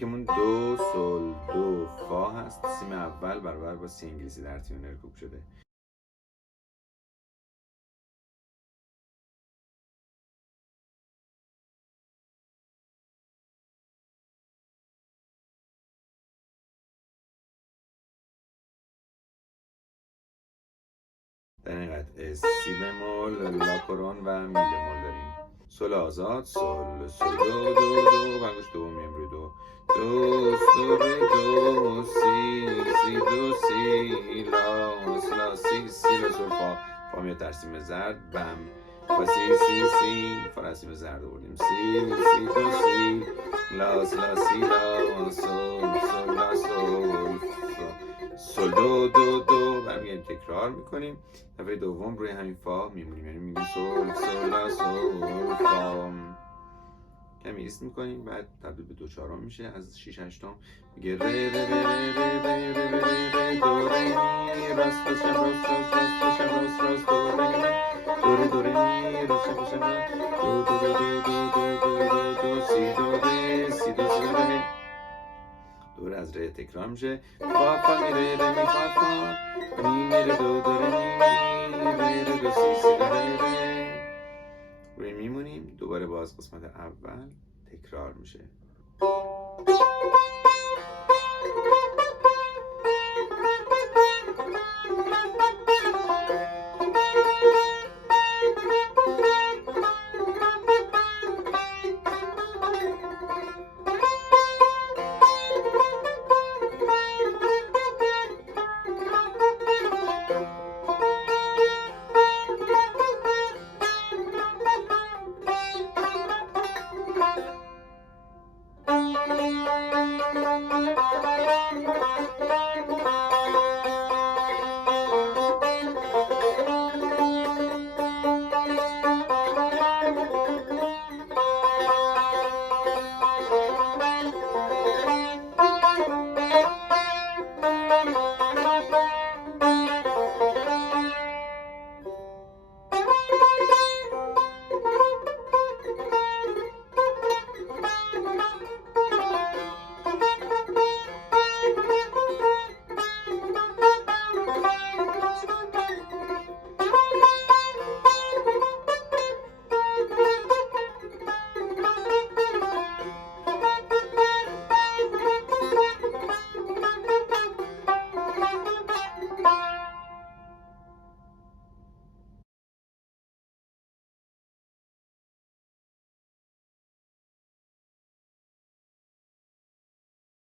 که دو سل دو فا هست. سیم اول برابر با سی انگلیسی در تیونر کوب شده. در این قطعه سی بمول، لا کرون و می بمول داریم. سل آزاد، سل دو دو دو، انگشت دوم میام روی دو، دو ره دو سی دو سی لا سی لا سل فا میاد در سیم زرد، بم و سی فا در سیم زرد آوردیم، سی دو سی لا سی لا سل لا سل دو دو دو. برمیگردیم تکرار میکنیم. دفعه دوم روی همین فا میمونیم، یعنی میگیم سل لا فا. کمی ایست میکنیم، بعد تبدیل به دو چهارم میشه. از 6 هشتم میگه ره ره ره ره ره ره ره ره دو ره می راست باشم راست باشم راست دو ره می دو ره می راست باشم دو دو دو دو دو دو دو دو سی دو ره سی دو ره. دوره از ره تکرار میشه. فا می ره ره می فا می ره دو دو ره می ره دو سی ره روی میمونیم. دوباره باز قسمت اول تکرار میشه.